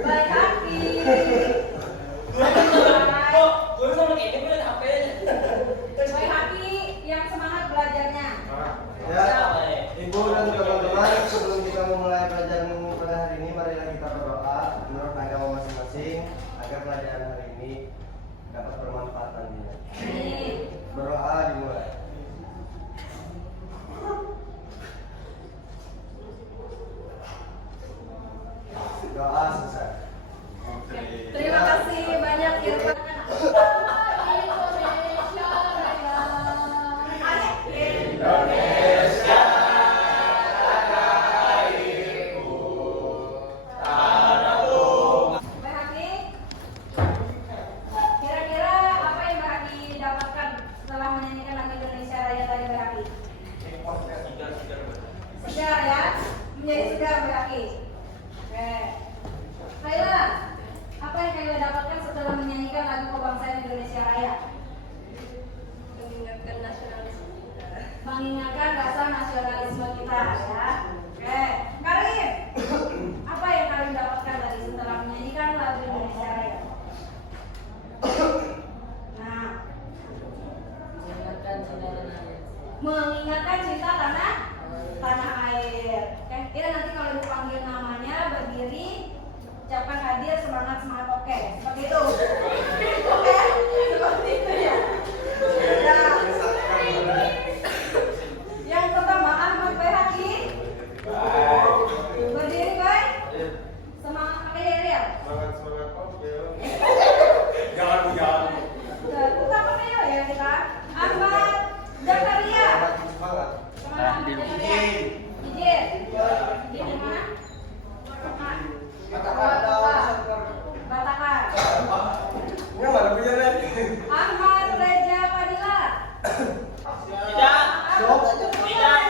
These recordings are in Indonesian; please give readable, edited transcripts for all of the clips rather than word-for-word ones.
Baik hati. Guru sama ini punya HP aja. Baik hati yang semangat belajarnya. Ya, Ibu dan teman-teman, sebelum kita memulai pelajaran pada hari ini, marilah kita berdoa menurut agama masing-masing agar pelajaran hari ini dapat bermanfaat nantinya. Berdoa dimulai. Doa selesai. Terima kasih banyak Irfan. Indonesia. Kira-kira apa yang Mbak Hadi dapatkan setelah menyanyikan lagu Indonesia Raya tadi Mbak Hadi? Segar ya, menjadi segar Mbak Hadi. Oke. Kaila, apa yang Kaila dapatkan setelah menyanyikan lagu kebangsaan Indonesia Raya? Mengingatkan nasionalisme kita. Mengingatkan rasa nasionalisme kita ya. Oke. Karim, apa yang Karim dapatkan tadi setelah menyanyikan lagu Indonesia Raya? Nah, mengingatkan cinta tanah air. Oke, kita nanti kalau dipanggil namanya berdiri, ucapkan hadir, semangat. Oke, seperti itu. Oke, seperti itu ya. Nah, yang pertama Ahmad Bayhaqi. Berdiri baik. Semangat pakai Ariel. Semangat, oke. Jangan. Pertama ya kita. Ahmad Zakaria. Semangat. Kemana Ahmad Zakaria? Izin. Di mana? Batakan. Ini nggak ada punya deh. Ahmad Reja Padilla. Tidak. Tidak.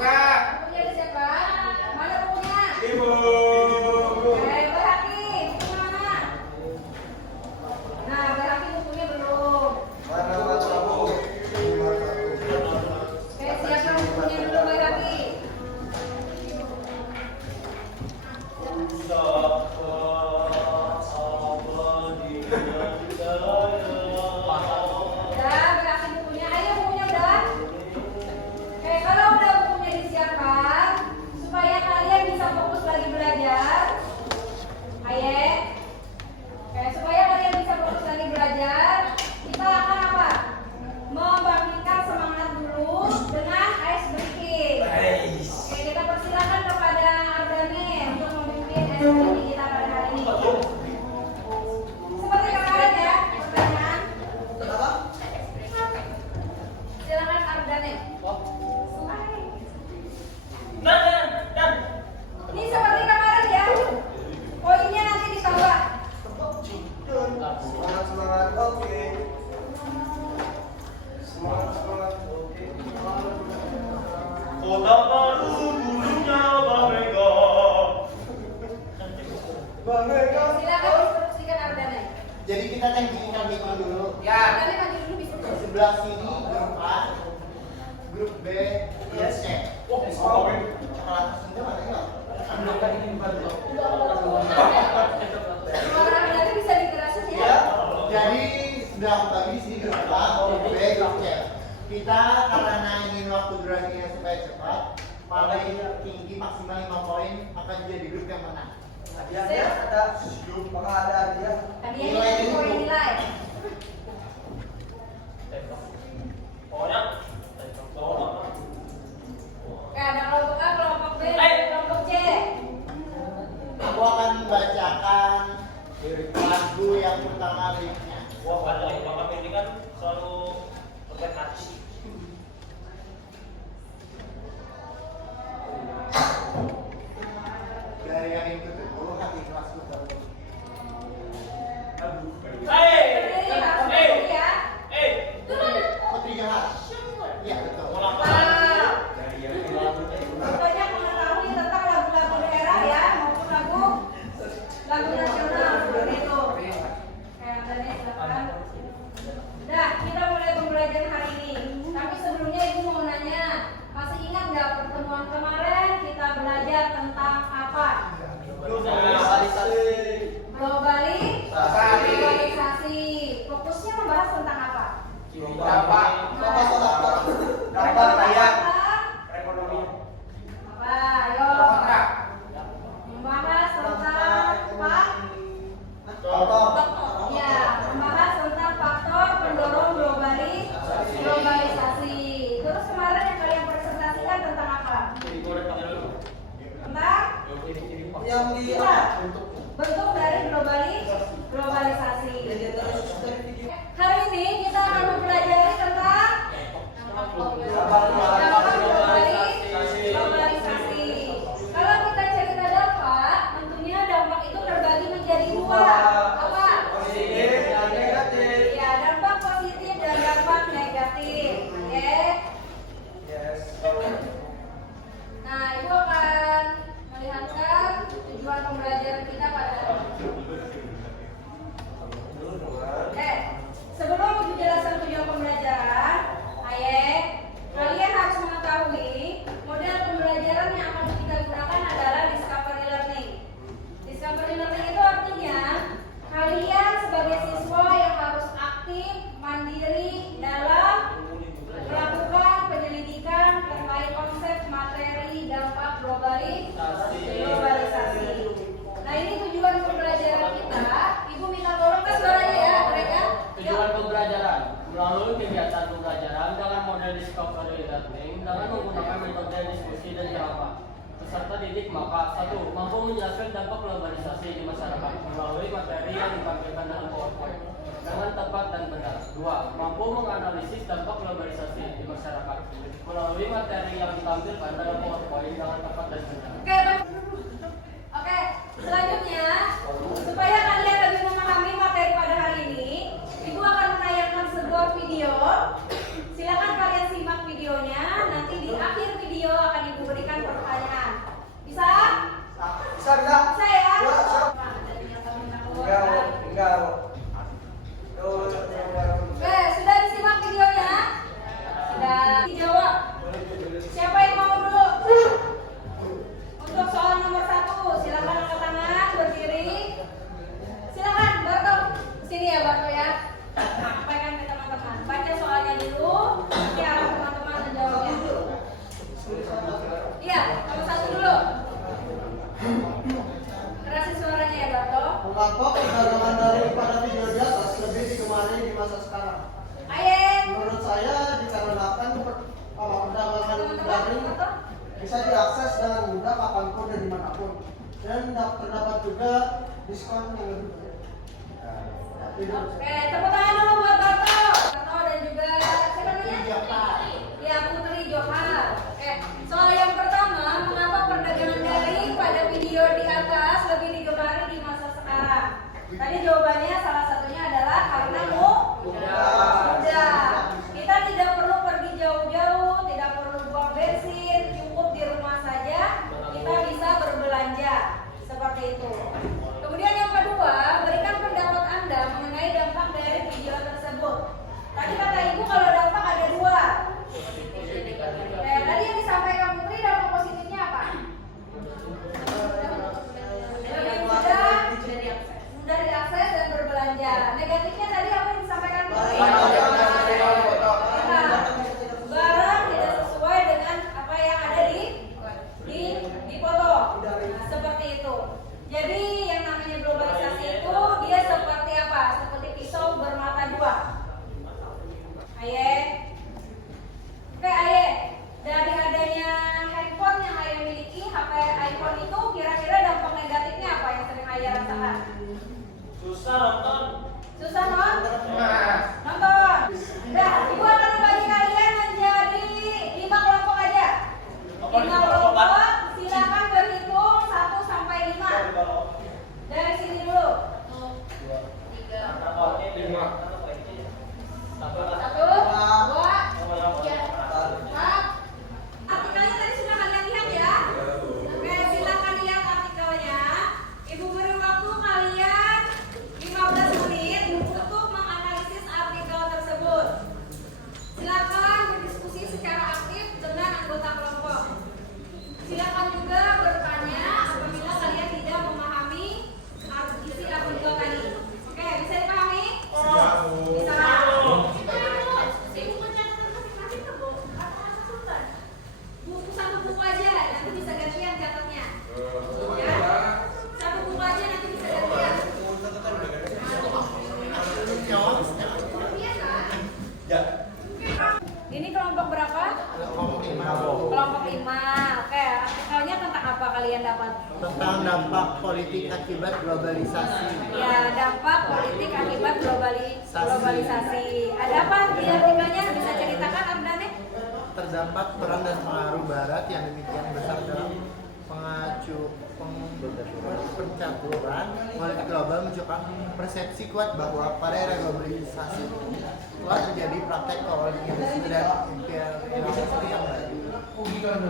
Ya. Bukunya disiapkan. Mana bukunya? Ibu. Bayhaqi, buku mana? Nah, Bayhaqi bukunya belum. Mana bu? Siapkan bukunya dulu Bayhaqi. Udah, Bayhaqi bukunya. Ayo bukunya udah. Oke, kalau udah bukunya disiapkan, supaya kalian bisa fokus lagi belajar. Ayo. Oke, supaya kalian bisa fokus lagi belajar, kita akan apa? Membangkitkan semangat dulu dengan ice breaking. Oke, kita persilakan kepada Ardani untuk memimpin ice breaking kita pada hari ini. Seperti kemarin ya, pertanyaan. Silakan Ardani. Dan. Ini seperti kemarin ya. Poinnya nanti ditambah. Semangat, oke. Semangat, oke. Kota baru dulunya Bamega. Silakan instruksikan Ardani. Jadi kita ranking kami dulu. Ardani maju dulu bisa. Sebelah sini grup A, grup B, grup C. Coklat itu mana ya? Suara Ardani bisa dikerasin ya. Ya. Jadi sudah aku bagi di sini grup A, grup B, grup C. Kita karena ingin waktu durasinya supaya cepat, paling tinggi maksimal 5 poin akan jadi grup yang menang. Hadiahnya ada, bakal ada hadiah. Hadiahnya itu poin nilai. Pokoknya. Oke, ada kelompok A, kelompok B, dan kelompok C. Aku akan membacakan lagu yang pertama liriknya. Wah, ada lagi bapak ini kan selalu berkati. Dari yang itu tuh, hati kelasku terus. Hei, Harus berdiri ya. Putri Johar. Iya betul. Wow. Banyak mengetahui tentang lagu-lagu daerah ya, maupun lagu nasional seperti itu. Kayak Ardani silakan. Dah, kita mulai pembelajaran hari ini. bentuk dari globalisasi. Hari ini kita akan mempelajari tentang dampak globalisasi. Kalau kita cerita dampak, tentunya dampak itu terbagi menjadi dua. Apa? Positif dan negatif. Ya, dampak positif dan dampak negatif. Oke. Yes. Nah, Ibu akan melihatkan tujuan pembelajaran kita pada hari ini. Sebelum menjelaskan tujuan pembelajaran, kalian harus mengetahui model pembelajaran yang akan kita gunakan adalah discovery learning. Discovery learning itu artinya kalian sebagai siswa yang harus aktif, mandiri dalam melakukan penyelidikan terkait konsep materi dampak globalisasi. Nah, ini tujuan pembelajaran kita. Ibu minta tolong ke suaranya ya, mereka. Tujuan pembelajaran melalui kegiatan pembelajaran dengan model discovery learning dengan menggunakan metode diskusi dan jawaban. Peserta didik maka 1. Mampu menjelaskan dampak globalisasi di masyarakat melalui materi yang ditampilkan dalam PowerPoint dengan tepat dan benar. 2. Mampu menganalisis dampak globalisasi di masyarakat melalui materi yang ditampilkan dalam PowerPoint dengan tepat dan benar. Oke, selanjutnya supaya kalian lebih memahami materi pada hari ini, Ibu akan menayangkan sebuah video. Silakan kalian simak videonya. Nanti di akhir video akan Ibu berikan pertanyaan. Bisa? Bisa, bisa. Bisa ya? Ya, siap. Enggak. Oke, sudah disimak videonya? Sudah dijawab. Siapa yang mau dulu? Untuk soal nomor 1, silakan angkat tangan, berdiri. Silakan, Barto. Sini ya, Barto ya. Sampaikan ke teman-teman. Baca soalnya dulu, nanti arah teman-teman menjawabnya. Iya, nomor 1 dulu. Kerasin suaranya ya, Barto. Mengapa perdagangan daring pada video di atas lebih digemari di masa sekarang? Menurut saya dikarenakan perdagangan daring bisa diakses dengan mudah kapanpun dan dimanapun, dan terdapat juga diskon yang lebih baik. Oke, tepuk tangan dulu buat Barto. Barto dan juga siapa namanya? Ya, Putri Johar. Oke, soal yang pertama, mengapa perdagangan daring pada video di atas lebih digemari di masa sekarang? Tadi jawabannya salah satunya adalah karena mudah. Kita tidak perlu pergi jauh-jauh, tidak perlu buang bensin, cukup di rumah saja kita bisa berbelanja seperti itu. Kemudian yang kedua, berikan pendapat Anda mengenai dampak dari video tersebut. Tadi kata Ibu kalau dampak ada 2. Tadi yang disampaikan Putri, dampak positifnya apa? Lebih mudah diakses dan berbelanja. Negatifnya tadi apa yang disampaikan Putri? Barang tidak sesuai dengan apa yang ada di foto. Nah, seperti itu. Jadi yang namanya globalisasi itu dia seperti apa? Seperti pisau bermata 2. Oke, dari adanya handphone yang Aye miliki, HP iPhone itu kira-kira dampak negatifnya apa yang sering Aye rasakan? Susah nonton. Susah nonton. Nah, Ibu akan membagi kalian menjadi 5 kelompok aja. 5 kelompok, silakan berhitung 1 sampai 5. Dari sini dulu. 1, 2, 3, 4. Artikelnya tadi sudah kalian lihat ya. Oke, silakan lihat artikelnya. Ibu beri waktu kalian 15 menit untuk menganalisis artikel politik akibat globalisasi. Ya, dampak politik akibat globalisasi. Ada apa di artikelnya? Bisa ceritakan Abdane? Terdampak peran dan pengaruh Barat yang demikian besar dalam pencaturan politik global menunjukkan persepsi kuat bahwa pada era globalisasi telah terjadi praktek kolonialisme dan imperialisme yang baru.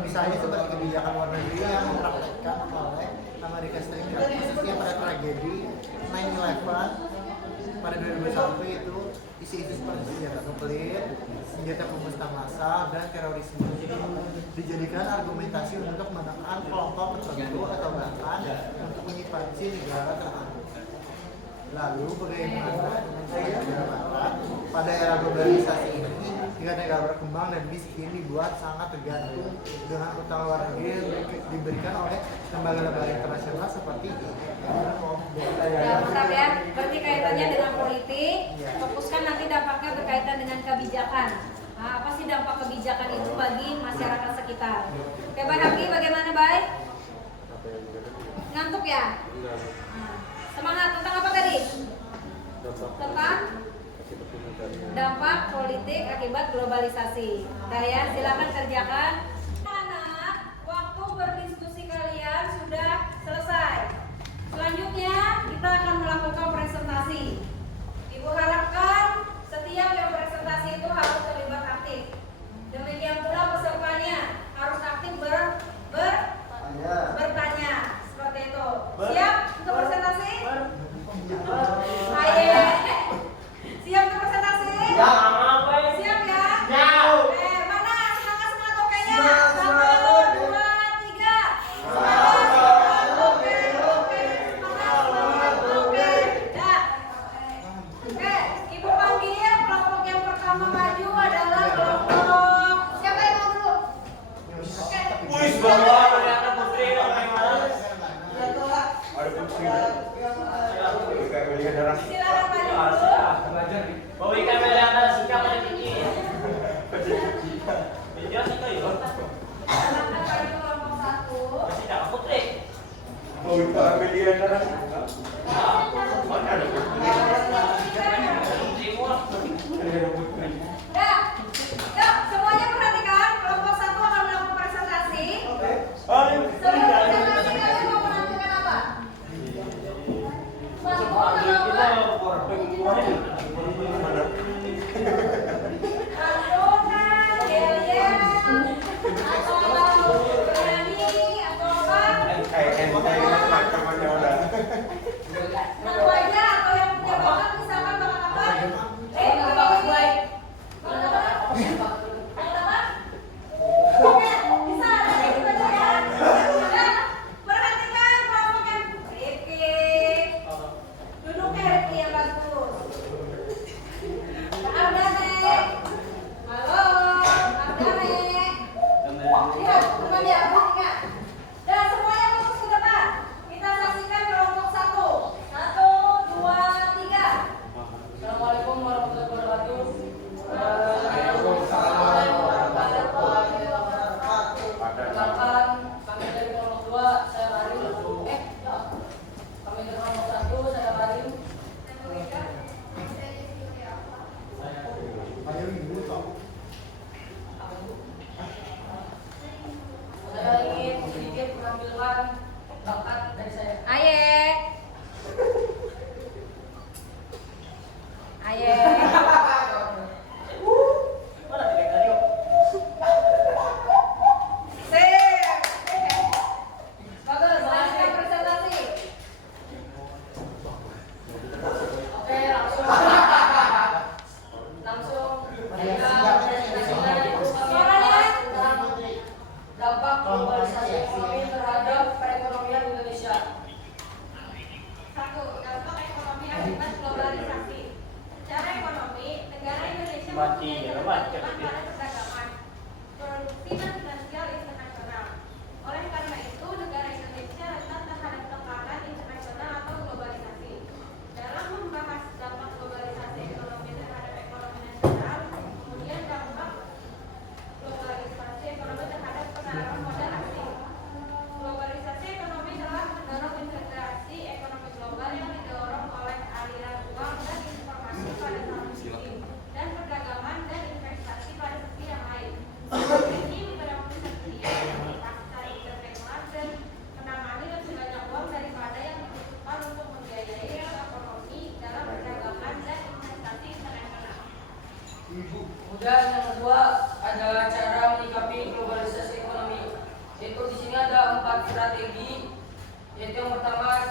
Misalnya seperti kebijakan luar negeri yang dipraktekkan oleh Amerika Serikat, khususnya pada tragedi 9/11 pada 2001 itu isi-isi seperti senjata nuklir, senjata pemusnah massal, dan terorisme dijadikan argumentasi untuk menekan kelompok tertentu atau bahkan untuk menyipasi negara tertentu. Lalu bagaimana dengan negara Barat pada era globalisasi ini? Jika negara berkembang dan miskin dibuat sangat tergantung dengan utang luar negeri yang diberikan oleh lembaga-lembaga internasional seperti Ya, mantap ya. Berarti kaitannya dengan politik. Fokuskan nanti dampaknya berkaitan dengan kebijakan. Nah, apa sih dampak kebijakan itu bagi masyarakat sekitar? Oke, Bay Haki, bagaimana Bay? Ngantuk ya? Nah, semangat. Tentang apa tadi? Tentang dampak politik akibat globalisasi. Nah ya, silakan kerjakan. Anak, waktu berdiskusi kalian sudah selesai. Selanjutnya kita akan melakukan presentasi. Ibu harapkan setiap yang presentasi itu harus terlibat aktif. Demikian pula pesertanya harus aktif bertanya. Seperti itu. Siap untuk presentasi? Ayo. Siap untuk presentasi? Ya. Siap ya? Ya. Mana semangat oke-nya? Semangat. 1, 2, 3. Semangat oke. Semangat oke. Ya. Oke, Ibu panggil kelompok yang pertama maju adalah kelompok siapa yang mau dulu? Oke. Wih, bawa ternyata putri bagaimana? Silakan maju dulu. Bawa ikan melata sikap ada tinggi. Dia sih kayu. Silakan maju kelompok 1. Masih tak putri. Mana ada putri? Putri muat. Ya. Yuk, semuanya perhatikan. Kelompok 1 akan melakukan presentasi. Sebelum presentasi kalian mau menampilkan apa? Panggung Panggungan, yel-yel, atau berani, atau apa? Namanya atau yang punya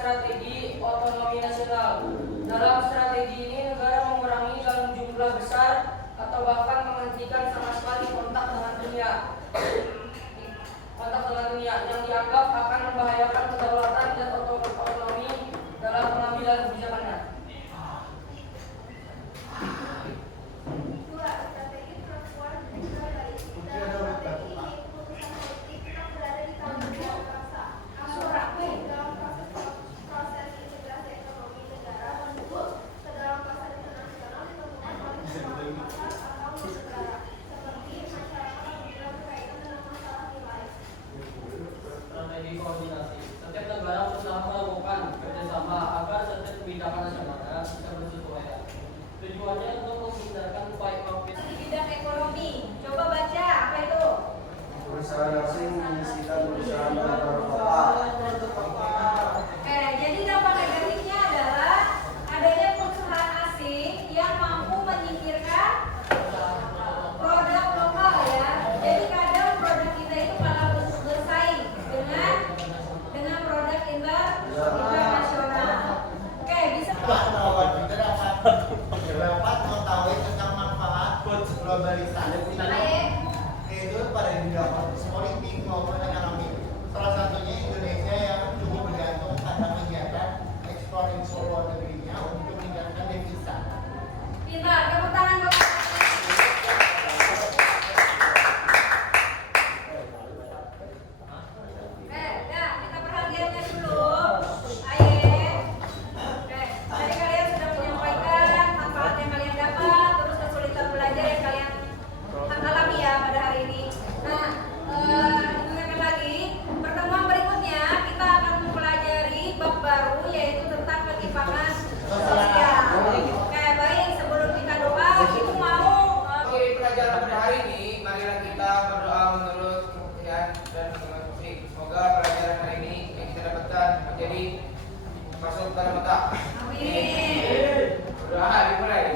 strategi otonomi nasional. Dalam strategi ini negara mengurangi dalam jumlah besar atau bahkan menghentikan sama sekali kontak dengan dunia yang dianggap akan membahayakan kedaulatan dan otonomi dalam pengambilan kebijakannya. Dua, strategi perempuan globalisasi. Dalam strategi ini, keputusan politik tetap berada di tangan pihak bangsa. Namun, dalam proses integrasi ekonomi negara menuju ke dalam pasar internasional ditentukan oleh suatu pasar atau negara, seperti masyarakat apabila berkaitan dengan masalah nilai. Strategi koordinasi. Setiap negara berusaha melakukan kerjasama agar setiap kebijakan nasionalnya bisa bersesuaian. Tujuannya untuk menghindarkan upaya konflik. Di bidang ekonomi, coba baca apa itu? Perusahaan asing mengisikan perusahaan lokal. Jadi dampak negatifnya adalah adanya perusahaan asing yang mampu menyingkirkan produk lokal ya. Jadi kadang produk kita itu malah bersaing dengan produk internasional. Oke, bisa. Kawan kita dapat mengetahui tentang manfaat globalisasi itu pada bidang politik maupun ekonomi. Salah satunya Indonesia yang cukup bergantung pada kegiatan ekspor impor luar negerinya untuk meningkatkan devisa. Pintar, tepuk tangan Bapak. Ya, kita perhatiannya dulu. Aye. Tadi kalian sudah menyampaikan manfaat yang kalian dapat, terus kesulitan belajar yang kalian alami ya pada hari ini. Nah, ingatkan lagi, pertemuan berikutnya kita akan mempelajari bab baru yaitu tentang ketimpangan sosial. Oke, baik. Sebelum kita doa, ibu mau Akhiri pelajaran pada hari ini, marilah kita berdoa menurut kepercayaan dan masing-masing. Semoga pelajaran hari ini yang kita dapatkan menjadi masuk dalam otak. amin. Berdoa dimulai.